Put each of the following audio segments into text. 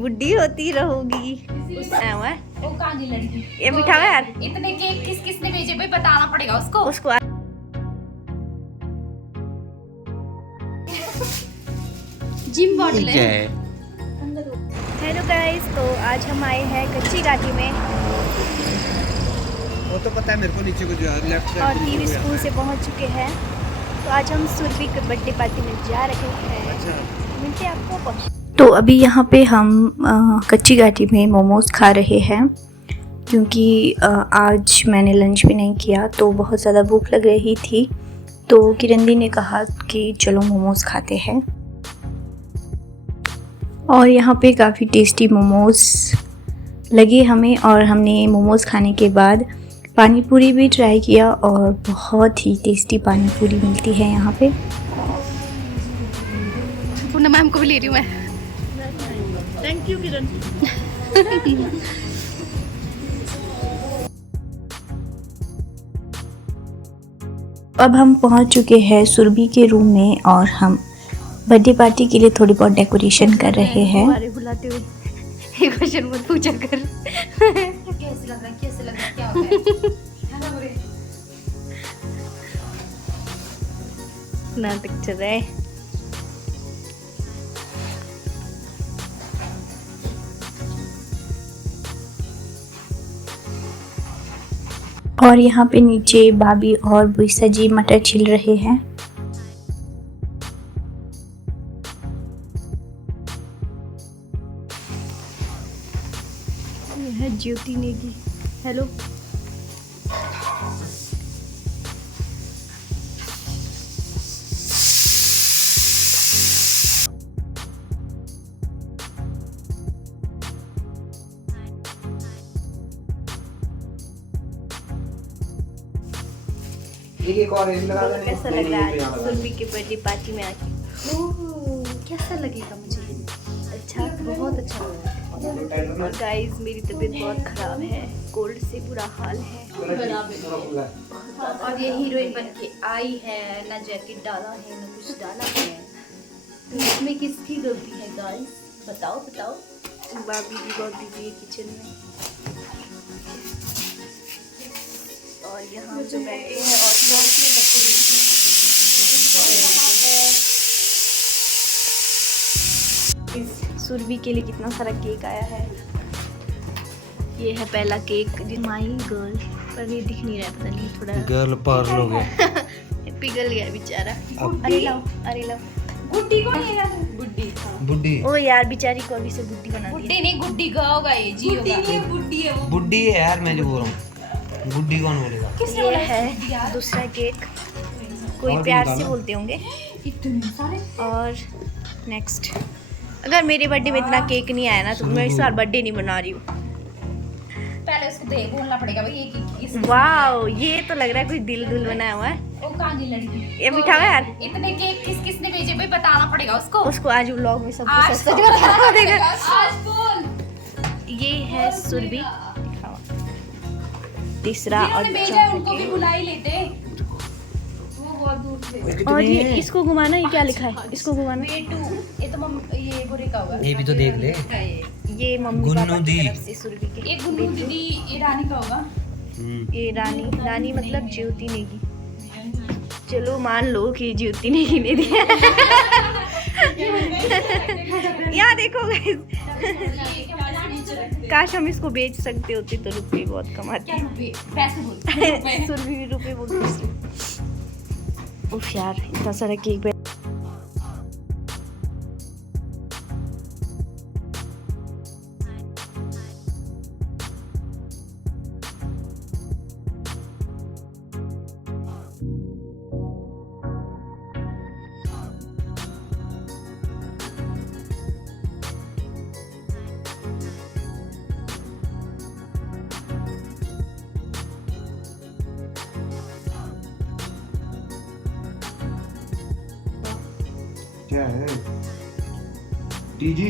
बुढ़ी होती रहूंगी। वो कहाँ की लड़की? ये मीठा है यार। इतने केक किस किस ने भेजे भाई बताना पड़ेगा उसको। जिम बॉटल है। हेलो गाइस, तो आज हम आए हैं कच्ची घाटी में वो तो पता है मेरे को, नीचे को जो लेफ्ट साइड और टीवी स्कूल से पहुंच चुके हैं। तो आज हम सुरभि के बर्थडे पार्टी में जा रहे हैं। अच्छा। मिलते हैं आपको। तो अभी यहाँ पे हम कच्ची घाटी में मोमोज खा रहे हैं, क्योंकि आज मैंने लंच भी नहीं किया तो बहुत ज़्यादा भूख लग रही थी। तो किरण दी ने कहा कि चलो मोमोज खाते हैं, और यहाँ पे काफ़ी टेस्टी मोमोज लगे हमें। और हमने मोमोज खाने के बाद पानी पूरी भी ट्राई किया, और बहुत ही टेस्टी पानी पूरी मिलती है यहाँ पे। पूनम मैम को भी ले रही हूँ मैं। थैंक यू किरण। अब हम पहुँच चुके हैं सुरभि के रूम में, और हम बर्थडे पार्टी के लिए थोड़ी बहुत डेकोरेशन कर रहे हैं। बुलाते हुए एक क्वेश्चन मत पूछा कर। कैसे लग रहा है, कैसे लग रहा है, क्या हो गया? नाटक चल रहा है। और यहाँ पे नीचे भाभी और बुईसा जी मटर छिल रहे हैं। ये है ज्योति नेगी। हेलो। एक और एम लगा देना। कैसा लग रहा है सुरभि के बर्थडे पार्टी में आके? कैसा लगेगा मुझे? अच्छा, बहुत अच्छा लग रहा है। और गाइस, मेरी तबीयत बहुत ख़राब है, कोल्ड से बुरा हाल है। और ये हीरोइन बन के आई है, ना जैकेट डाला है ना कुछ डाला है, तो इसमें किसकी गलती है गाइस? बताओ बताओ। भाभी भी बहुत बिजी है किचन में, और यहाँ जो बैठे हैं और शॉप में डेकोरेशन। इस सुरभि के लिए कितना सारा केक आया है। ये है पहला केक। माई गर्ल, पर ये दिख नहीं रहा है, पता नहीं थोड़ा गर्ल पार हो गया। पिघल गया बेचारा। अरे लाओ, अरे लाओ। गुड्डी कौन है? गुड्डी। बुड्ढी। ओ यार, बेचारी को अभी से बुड्ढी बना गुड्डी दिया। नहीं, गुड्डी का होगा ये, जी होगा। गुड्डी है वो। बुड्ढी है यार, मैं जो बोल रहा हूँ। बुड्ढी कौन बोलेगा? ये है दूसरा केक, कोई और प्यार भी से निकालो। बोलते होंगे। इतने सारे। और नेक्स्ट, अगर मेरे बर्थडे में इतना केक नहीं आया ना तो मैं इस बार बर्थडे नहीं मना रही हूँ। पहले उसको दे बोलना पड़ेगा भाई, ये किस वाओ, ये तो लग रहा है कोई दिल दुल बनाया हुआ है। वो कहाँ की लड़की? ये मीठा है यार। इतने केक किस किस ने भेजे भाई बताना पड़ेगा उसको। उसको आज व्लॉग में सब कुछ आज सच तो बताना देगा। आज बोल। ये है सुरभि, तीसरा और जिन्होंने भेजा है चौथा उनको भी केक। बुला ही लेते। वो बहुत दूर से। और ये इसको घुमाना, ये क्या लिखा है? इसको घुमाना। ये तो ये बुरे का होगा। ये भी तो देख ले। ये मम्मी गुन्नू पापा की दी। तरफ से सुरभि के। ये गुन्नू दीदी, ये रानी का होगा। ये रानी, रानी मतलब ज्योति नेगी। चलो मान लो कि ज्योति नेगी ने दिया। यहाँ देखो guys, काश हम इसको बेच सकते होते तो रुपए बहुत कमाते। पैसे बोल। सुरभि भी रुपए बोलती। उफ यार, इतना सारा केक। क्या है? टीजी।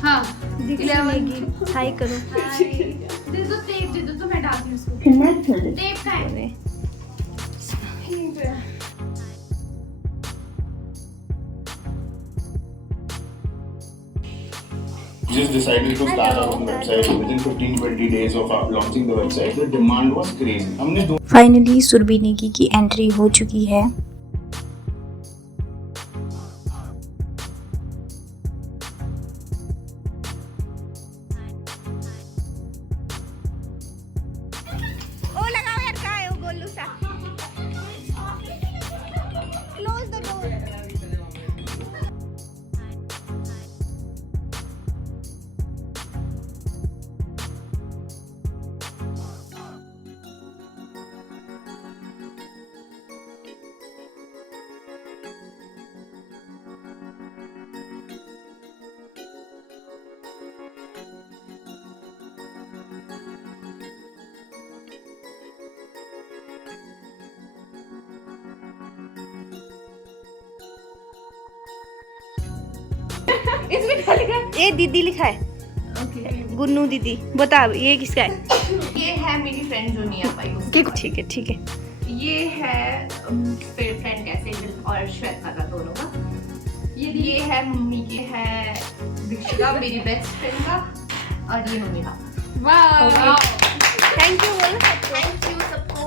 हाँ। दिखेगी। हाय करो। दे दो टेप, दे दो तो मैं डालती हूँ उसको। टेप का है। just decided to start our own website within 15-20 days of launching the website. The demand was crazy. हमने फाइनली सुरभि नेगी की एंट्री हो चुकी है। ओ लगाओ यार, का है वो गोलू सा। Close the door. इसमें क्या लिखा है? ये दीदी लिखा है। ओके, गुन्नू दीदी। बता ये किसका है? ये है मेरी फ्रेंड जो नहीं आ पाई उसका। ठीक है ठीक है। ये है फ्रेंड कैसे और श्वेता का दोनों का। ये है मम्मी के, है दीक्षिता मेरी बेस्ट फ्रेंड का, और ये मम्मी का। वाह, थैंक यू बोलो। थैंक यू सबको।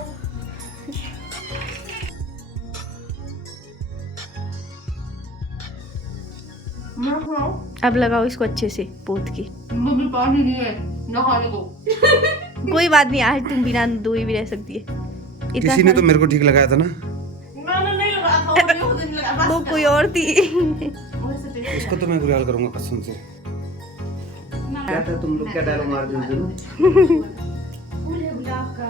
अब लगाओ इसको अच्छे से पोत के। मम्मी पानी नहीं है नहाने को। कोई बात नहीं, आज तुम बिना धोए भी रह सकती है। किसी ने तो मेरे को ठीक लगाया था ना, मैंने नहीं लगाया था, वो दिन लगा। वो कोई और थी। इसको तो मैं गुलाल करूंगा कसम से। क्या था तुम लोग क्या डायलॉग मार रहे हो? फूल है गुलाब का।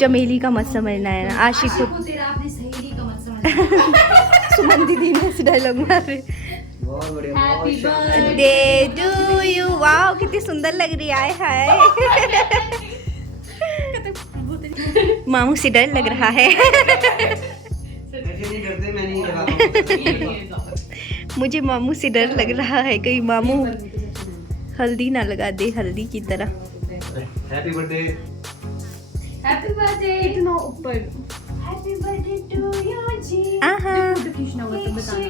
चमेली का मत समझना है ना, आशिक को। तेरा अपनी सहेली का मत समझ। सुमन दीदी ने ऐसे डायलॉग मारे। बहुत बढ़िया, Happy birthday day to you. Wow कितनी सुंदर लग रही है। आए हाय। मामू से डर लग रहा है। ऐसे नहीं करते, मैं नहीं लगाता। मुझे मामू से डर लग रहा है, कहीं मामू हल्दी ना लगा दे, हल्दी की तरह। Happy birthday. Happy birthday. इतना ऊपर। हैप्पी बर्थडे टू यू जी। आहा। फोटो खींचना होगा तो बताना।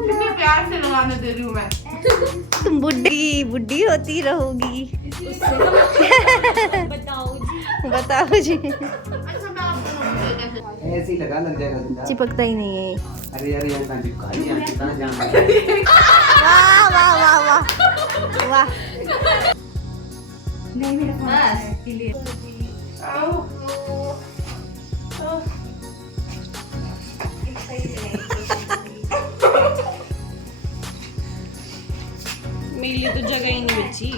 कितने प्यार से लगाने दे रही हूँ मैं। तुम बुड्ढी बुड्ढी होती रहोगी। बताओ जी। अच्छा, मैं आपको कैसे। ऐसे ही लगा, लग जाएगा जिंदा। चिपकता ही नहीं है। अरे यार यहाँ कहाँ चिपका है, यहाँ कितना जाम है। वाह वाह वाह वाह वाह। नहीं मेरा बस के लिए। मेरे लिए तो जगह ही नहीं बची।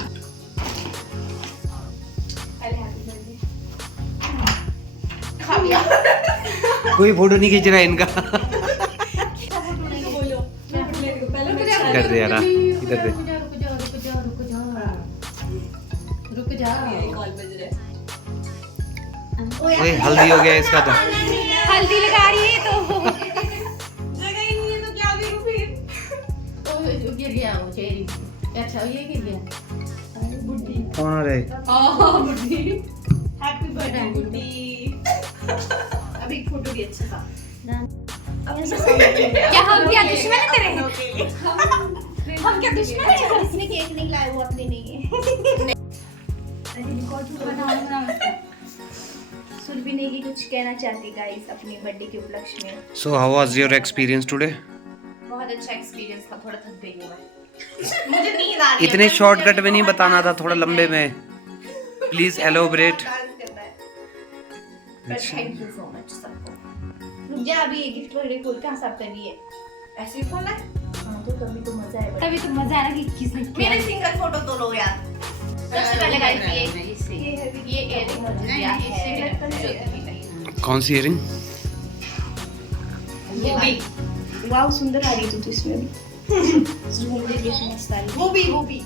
कोई फोटो नहीं खींच रहा है इनका। इधर दे यार, इधर दे। रुक जा। ओए हल्दी हो गया इसका तो। हल्दी लगा रही है तो। जगह ही नहीं है तो क्या करूं फिर? गिर गया वो चेरी। अच्छा ये गिर गया। बुड्ढी। कौन आ रहा है? बुड्ढी। हैप्पी बर्थडे गुड्डी। अभी एक फोटो भी अच्छा था। क्या हम क्या दुश्मन है तेरे? हम क्या दुश्मन है? इसने केक नहीं लाया, वो अपने नहीं है। सुरभि नेगी कुछ कहना चाहती गाइस अपने बर्थडे के उपलक्ष्य में। So how was your experience today? बहुत अच्छा एक्सपीरियंस था। थोड़ा थक गई हूँ मैं। मुझे नींद आ रही है। इतने शॉर्टकट में नहीं बताना था, थोड़ा लंबे में। Please elaborate. Thank you so much सबको। रुक जा, अभी ये गिफ्ट वगैरह खोल के साफ कर रही है। ऐसे ही खोलना है? हाँ तो तभी तो मजा आएगा। तभी तो मजा आएगा कि किसने मेरे सिंगल फोटो तो लो यार। सबसे पहले गाइस ये इयररिंग मुझे दिया है। कौन सी इयरिंग? वो भी वाओ सुंदर आ रही तू इसमें भी। वो भी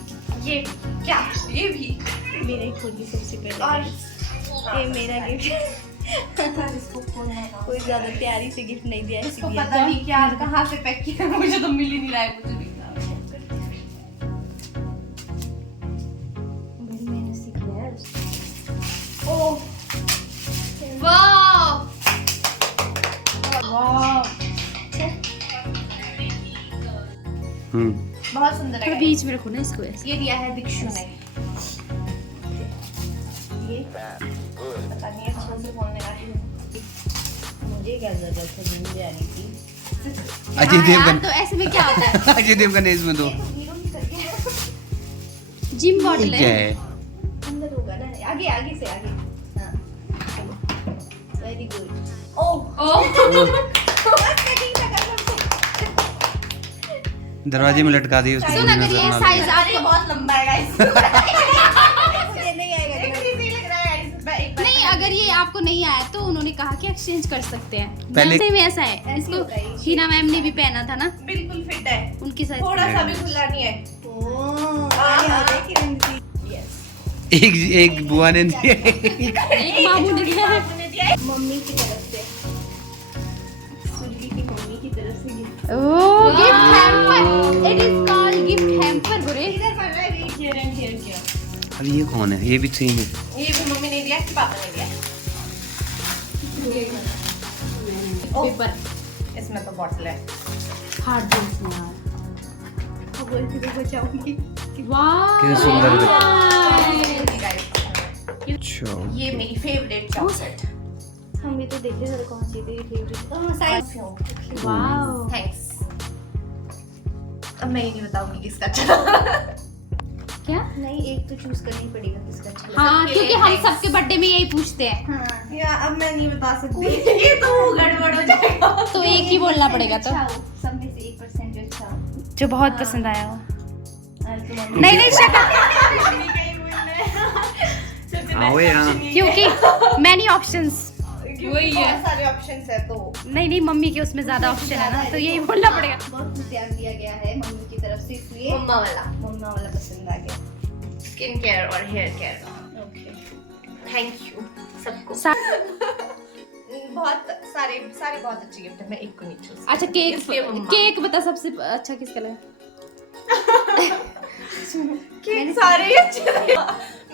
ये क्या ये भी मेरा ही खोली सबसे पहले। और ये मेरा गिफ्ट। कोई ज्यादा तैयारी से गिफ्ट नहीं दिया इसको इसलिए। पता नहीं क्या कहाँ से पैक किया, मुझे तो मिल ही नहीं रहा है कुछ भी। बड़ी मेहनत से किया है उसने। ओह वाह वाह, बहुत सुंदर है। बीच में रखो ना इसको ऐसे। ये दिया है दीक्षु ने। ये पता नहीं अच्छा से बोलने का है। मुझे क्या जरूरत है जिम जाने की? अजय हाँ यार, देवगन तो ऐसे में क्या होता है? अजय देवगन है इसमें तो हीरो निकल गया। जिम बॉटल क्या है। है अंदर होगा ना, आगे आगे से आगे। हाँ वेरी गुड। ओह दरवाजे में लटका दिए उसको सुन, पूरी अगर नजर ये ना साइज लगे। आपको बहुत लंबा है गाइस। मुझे नहीं आएगा, इतना लग रहा है गाइस। मैं एक बार नहीं, अगर ये आपको नहीं आया तो उन्होंने कहा कि एक्सचेंज कर सकते हैं। पहले- जैसे में ऐसा है, ऐसे इसको होता है ये। हीना मैम ने भी पहना था ना, बिल्कुल फिट है, उनकी साइज। थोड़ा सा भी खुला नहीं है। एक बुआ ने दिया एक मामू ने दिया है। मम्मी की तरफ से, सुरभि की मम्मी की तरफ से gift। Oh, gift hamper. It is called gift hamper गुरे। इधर पड़ रहा है, वेट हियर एंड हियर किया। अरे ये कौन है ये भी सेम है ये भी मम्मी ने दिया कि पापा ने दिया? पेपर इसमें तो बॉटल है। हार्ड ड्रिंक्स में यार। वो बोलती तो बचाऊंगी। वाह, कितनी सुंदर है। Guys, अच्छा ये मेरी फेवरेट चॉकलेट। हम भी तो देखते थे कौन सी तेरी फेवरेट। Size wow. थैंक्स। अब मैं ये नहीं बताऊंगी किसका अच्छा। क्या? नहीं, एक तो चूज करना ही पड़ेगा किसका अच्छा। हाँ, सबके क्योंकि लिए हम thanks। सबके बर्थडे में यही पूछते हैं, हाँ, या अब मैं नहीं बता सकती। ये तो गड़बड़ हो जाएगा। तो एक ही बोलना पड़ेगा तो। अच्छा हो, सब में से 1% जो अच्छा हो। जो बहुत पसंद आया हो। नहीं नहीं नहीं, शट अप। आओ यहाँ क्योंकि मैनी ऑप्शंस। वही है, बहुत सारे ऑप्शंस है तो नहीं नहीं, मम्मी के उसमें ज्यादा ऑप्शन है ना, तो यही बोलना पड़ेगा। बहुत कुछ ध्यान दिया गया है मम्मी की तरफ से, इसलिए मम्मा वाला पसंद आ गया। स्किन केयर और hair care. Okay, thank you सबको। बहुत सारे बहुत अच्छे गिफ्ट है, मैं एक को नहीं चूज। अच्छा, केक इसलिए मम्मा। केक बता सबसे अच्छा किसका लगा? केक सारे ही अच्छे थे।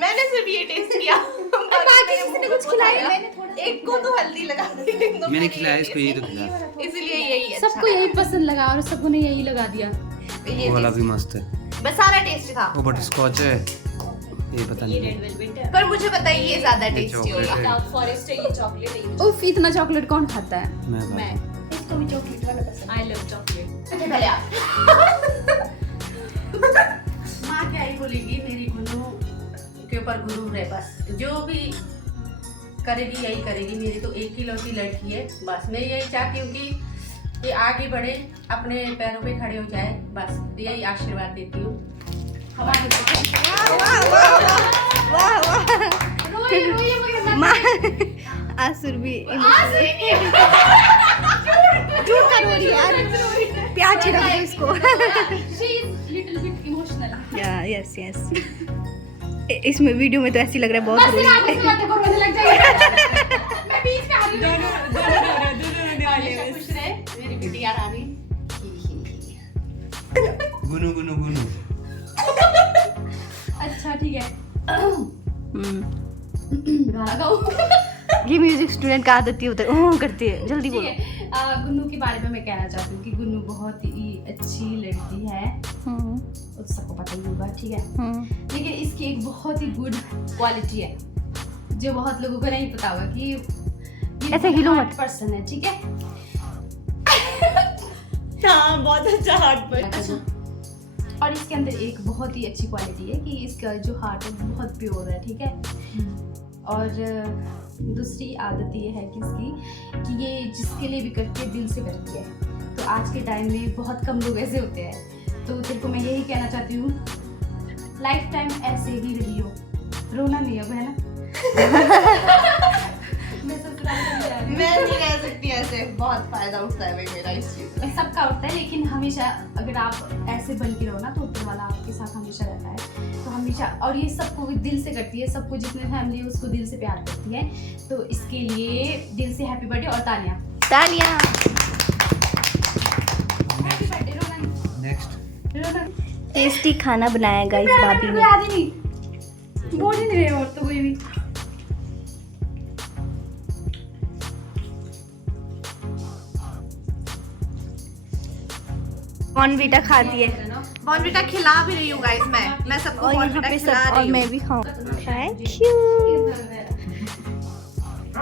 मैंने सिर्फ ये टेस्ट किया, बाकी किसी ने कुछ खिलाया। एक को तो हल्दी लगा दी, मैंने खिलाया इसको यही तो खिलाया इसलिए यही अच्छा सबको यही पसंद लगा और सबको ने यही लगा दिया। ये वो वाला भी मस्त है बस सारा टेस्ट था। वो बटर स्कॉच है ये पता नहीं पर मुझे पता है ये ज्यादा ये टेस्टी chocolate होगा। है। फॉरेस्ट है, ये चॉकलेट है। उफ, इतना चॉकलेट कौन खाता है? मैं मैं इसको भी चॉकलेट वाला पसंद आई लव चॉकलेट। है। पहले आप माँ क्या ही बोलेगी, मेरी गुरु के ऊपर गुरु है। बस जो भी करेगी यही करेगी। मेरी तो एक ही लौटी लड़की है। बस मैं यही चाहती हूँ कि ये आगे बढ़े, अपने पैरों पे खड़े हो जाए। बस यही आशीर्वाद देती हूँ। हमारे आसुर भी झूठ का रो रही है यार। प्यार छिड़क दो इसको। She is little bit emotional. Yes इसमें वीडियो में तो ऐसी लग रहा है बहुत बस रोई ना, मुझसे बातें करो, मुझे लग जाएगा। मैं बीच में आ रही हूँ। हमेशा खुश रहे मेरी बिटिया रानी। गुनु गुनु गुनु अच्छा ठीक है, हम्म, गाना गाओ। ये म्यूजिक स्टूडेंट का आदत ही होता है, ओह करती है, जल्दी ठीक बोलो। है, गुन्नू के बारे में मैं कहना चाहती हूँ कि गुन्नू बहुत ही अच्छी लड़की है, वो सबको पता ही होगा, ठीक है। लेकिन इसकी एक बहुत ही गुड क्वालिटी है जो बहुत लोगों को नहीं पता होगा कि ये ऐसे हिलो मत। पर्सन है, ठीक है। हाँ, बहुत अच्छा हार्ट पर। अच्छा, और इसके अंदर एक बहुत ही अच्छी क्वालिटी है कि इसका जो हार्ट है वो बहुत प्योर है, ठीक है। और दूसरी आदत ये है कि इसकी कि ये जिसके लिए भी करती है दिल से करती है। तो आज के टाइम में बहुत कम लोग ऐसे होते हैं, तो तेरे को मैं यही कहना चाहती हूँ, लाइफ टाइम ऐसे ही रही हो, रोना नहीं अब, है ना। मैं ससुराल में जा रही हूँ। मैं नहीं रह सकती ऐसे, बहुत फायदा उठता है भाई मेरा इस चीज में। सबका होता है, लेकिन हमेशा अगर आप ऐसे बन के रहो ना तो ऊपर वाला आपके साथ हमेशा रहता है। तो हमेशा, और ये सबको दिल से करती है, सबको जितने फैमिली है उसको दिल से प्यार करती है। तो इसके लिए दिल से हैप्पी बर्थडे। और तालियां तालियां। Happy birthday Ronan. Next Ronan tasty खाना बनाया गाइस भाभी ने। याद ही नहीं, बोल ही नहीं रहे और तो कोई भी। कौन बेटा खाती है? बॉर्नविटा खिला भी रही हूँ गाइस मैं सबको और यहाँ बॉर्नविटा पे खिला सब और रही हूँ। मैं भी खाऊं। Thank you.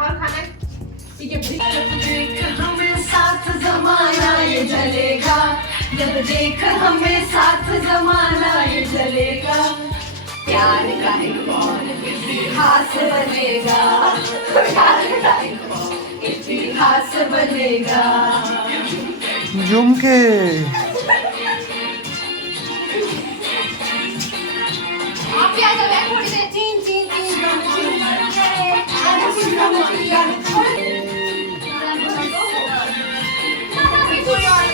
और खाना झुमके आप भी आ जाओ यार थोड़ी देर चीन चीन चीन कोई और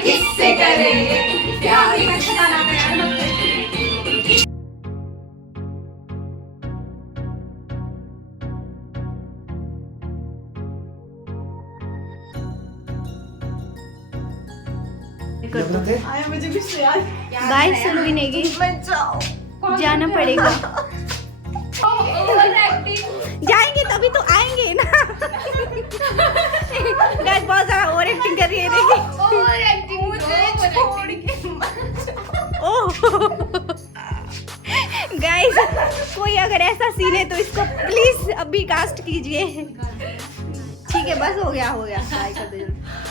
किससे करेंगे प्यार आया मुझे भी याद बाय सुनगी नेगी, जाना पड़ेगा। जाएंगे तभी तो आएंगे ना। गाइस बहुत ज्यादा ओवर एक्टिंग कर रही है, देखिए। ओवर एक्टिंग मुझे छोड़ के ओह गाइस, कोई अगर ऐसा सीन है तो इसको प्लीज अभी कास्ट कीजिए। ठीक है, बस हो गया बाय कर दो।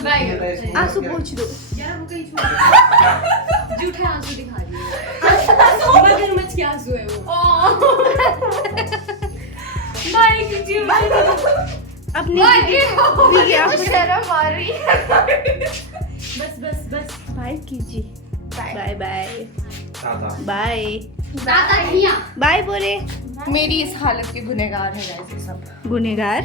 बाय आंसू पूछ दो। यार वो कहीं झूठे आंसू दिखा दिए। मगरमच्छ के आंसू है वो। बाय कीजिए। अपनी शर्म आ रही है। बस बाय कीजिए। बाय बाय बाय दादा बाय बोले। मेरी इस हालत के गुनहगार है गाइस ये सब। गुनहगार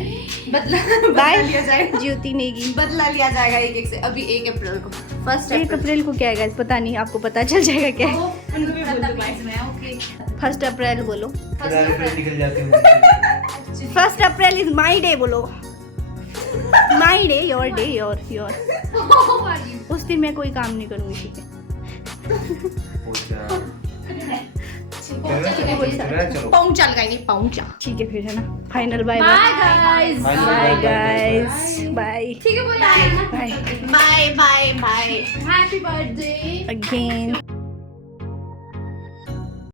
बदला बाय लिया जाएगा, ज्योति नेगी। बदला लिया जाएगा एक एक से। अभी 1 अप्रैल को, 1 1 अप्रैल को क्या है गाइस, पता नहीं, आपको पता चल जाएगा क्या है। उनको भी बोल दो बाय में। ओके 1 अप्रैल बोलो। निकल जाती हूँ। 1 अप्रैल इज माई डे बोलो। My day, your day, your. उस दिन मैं कोई काम नहीं करूँगी, ठीक है। चलो पहुंचा लगाई नहीं पहुंचा। ठीक है फिर, है ना। Final bye bye guys. Bye guys bye ठीक है बोला bye bye bye bye. Happy birthday again.